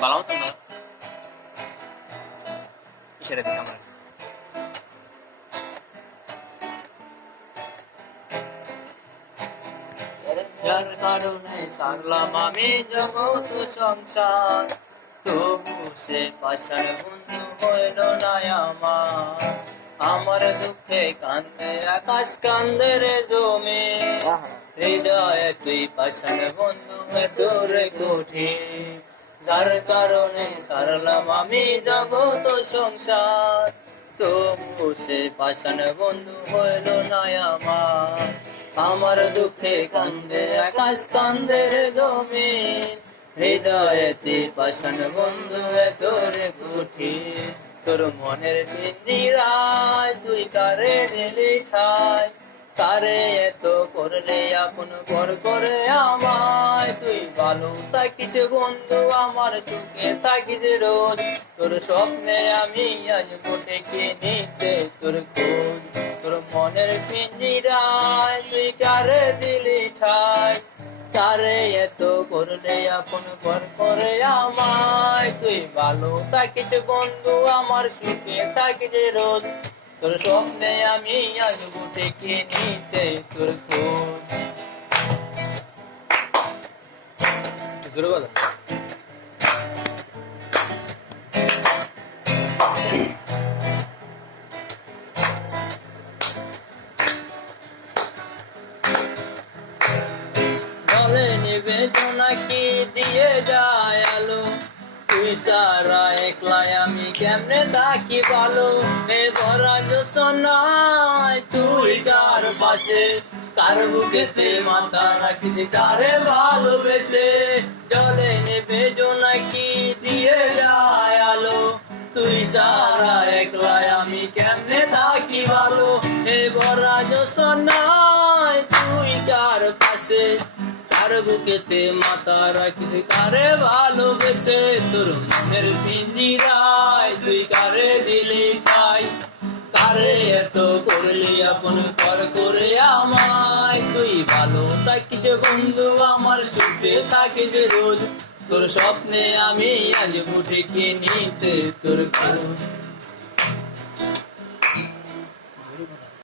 ভালো মতো না ইশারা দিছি আমরা যার কারণে সারলাম আমি জগৎ সংসার তবু সে পাষাণ বন্ধু হইল না আমার দুঃখে কান্দে আকাশ কান্দে রে জমে হৃদয়ে তুই পাষাণ বন্ধু তোরে কঠিন যার কারণে সারলাম আমি জগৎ সংসার তবু সে পাষাণ বন্ধু হইল না আমার দুঃখে কান্দে আকাশ কান্দে রে জমিন হৃদয়েতে পাষাণ বন্ধু তোরে কঠিন তোর মনের পিঞ্জিরায় তুই কারে দিলি ঠাই কারে এত করলে আপন পর করে আমায় তুই ভালো থাকিস বন্ধু আমার সুখে থাকিস রোজ তোর স্বপ্নে আমি আজ ডেকে নিতে তোর খোঁজ তোর মনের পিঞ্জিরায় তুই কারে দিলি ঠাই কারে এত করলে আপন পর করে আমায় তুই ভালো থাকিস বন্ধু আমার সুখে থাকিস রোজ তোর স্বপ্নে আমি আসবো ডেকে নিতে তোর খোঁজ বলে নিবেদনা কি দিয়ে যায় আলো তুই সারা একলাই আমি কেমনে থাকি ভালো এ ভরা জোছনায় তুই কার পাশে কার বুকেতে মাথা রাখিস কারে ভালোবেসে জলে নিবেদনা কি দিয়ে যায় আলো তুই সারা একলাই আমি কেমনে থাকি ভালো এ ভরা জোছনায় তুই কার পাশে কার বুকেতে মাথা রাখিস কারে ভালোবেসে তোর মনের পিঞ্জিরায় তুই কারে দিলি ঠাই কারে এত করলি আপন পর করে আমায় তুই ভালো থাকিস বন্ধু আমার সুখে থাকিস রোজ তোর স্বপ্নে আমি আজ ডেকে নিতে তোর খোঁজ